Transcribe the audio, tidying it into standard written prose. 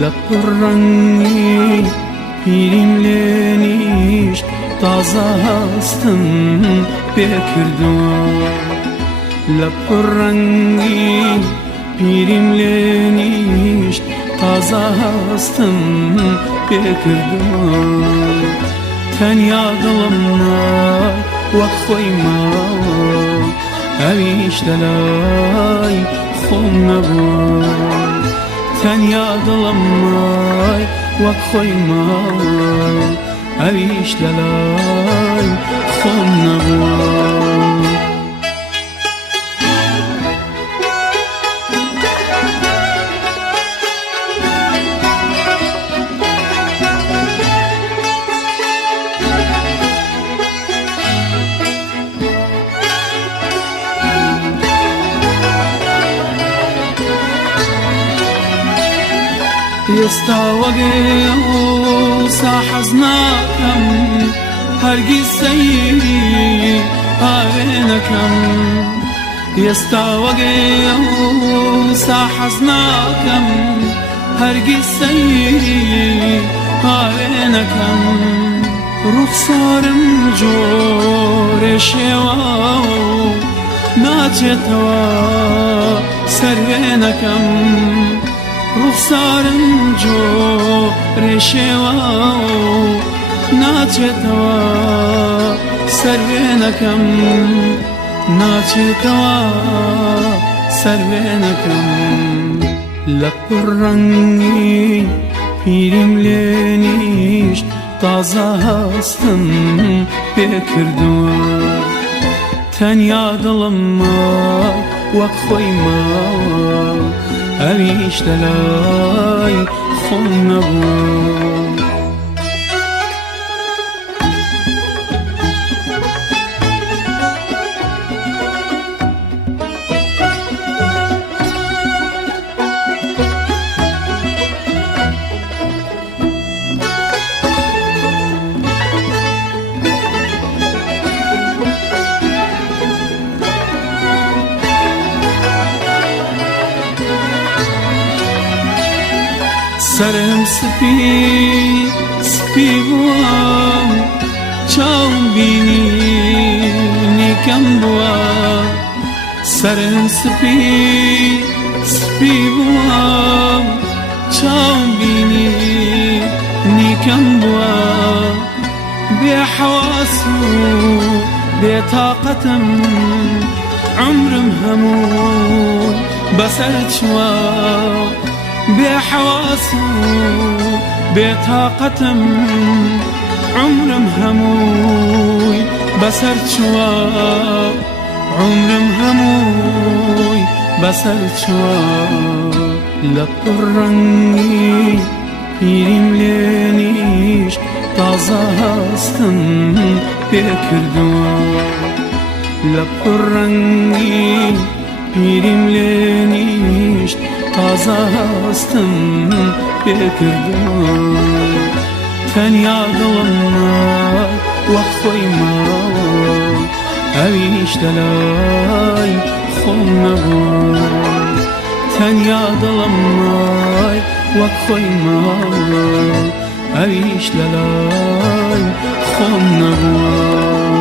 لپڕەنگی پیریم لێ نیشت تازە هەستم پێکردووە لپڕەنگی پیریم لێ نیشت تازە هەستم پێکردووە تەنیا دڵم نای وەک خۆی ماوە ئەویش لەلای خۆم نەبووە تەنیا دڵم نای وەک خۆی ماوە ئەویش لەلای خۆم نەبووە ئێستا وەگێسا حەز ناکەم هەرگیز سەیری ئاوێ نەکەم ئێستا وەگێسا حەز ناکەم هەرگیز سەیری ئاوێ نەکەم ڕوخسارم جۆرێ شێوە ناچێتەوە سەروێ نەکەم ڕوخسارم جۆرێ شێوە ناچێتەوە سەروێ نەکەم ناچێتەوە سەروێ نەکەم لەپڕەنگی پیریم لێ نیشت تازە هەستم پێکردووە تەنیا دڵم مای وەک خۆی ماوە ئەویش لەلای خۆم نەبووە سرم سپی بووە چاوم بینی کەم بووە سرم سپی بووە چاوم بینی کەم بووە بێ حەواس و بێ تاقەتم عمرم هەموو بەسەر چووە بێ حەواس و بێ تاقەتم عمرم هەمووی بەسەر چووە عمرم هەمووی بەسەر چووە لەپڕەنگی پیریم لێ نیشت تازە هەستم پێکردووە لەپڕەنگی پیریم لێ نیشت تازە هەستم پێکردووە تەنیا دڵم نای وەک خۆی ماوە ئەویش لەلای خۆم نەبووە تەنیا دڵم نای وەک خۆی ماوە ئەویش لەلای خۆم نەبووە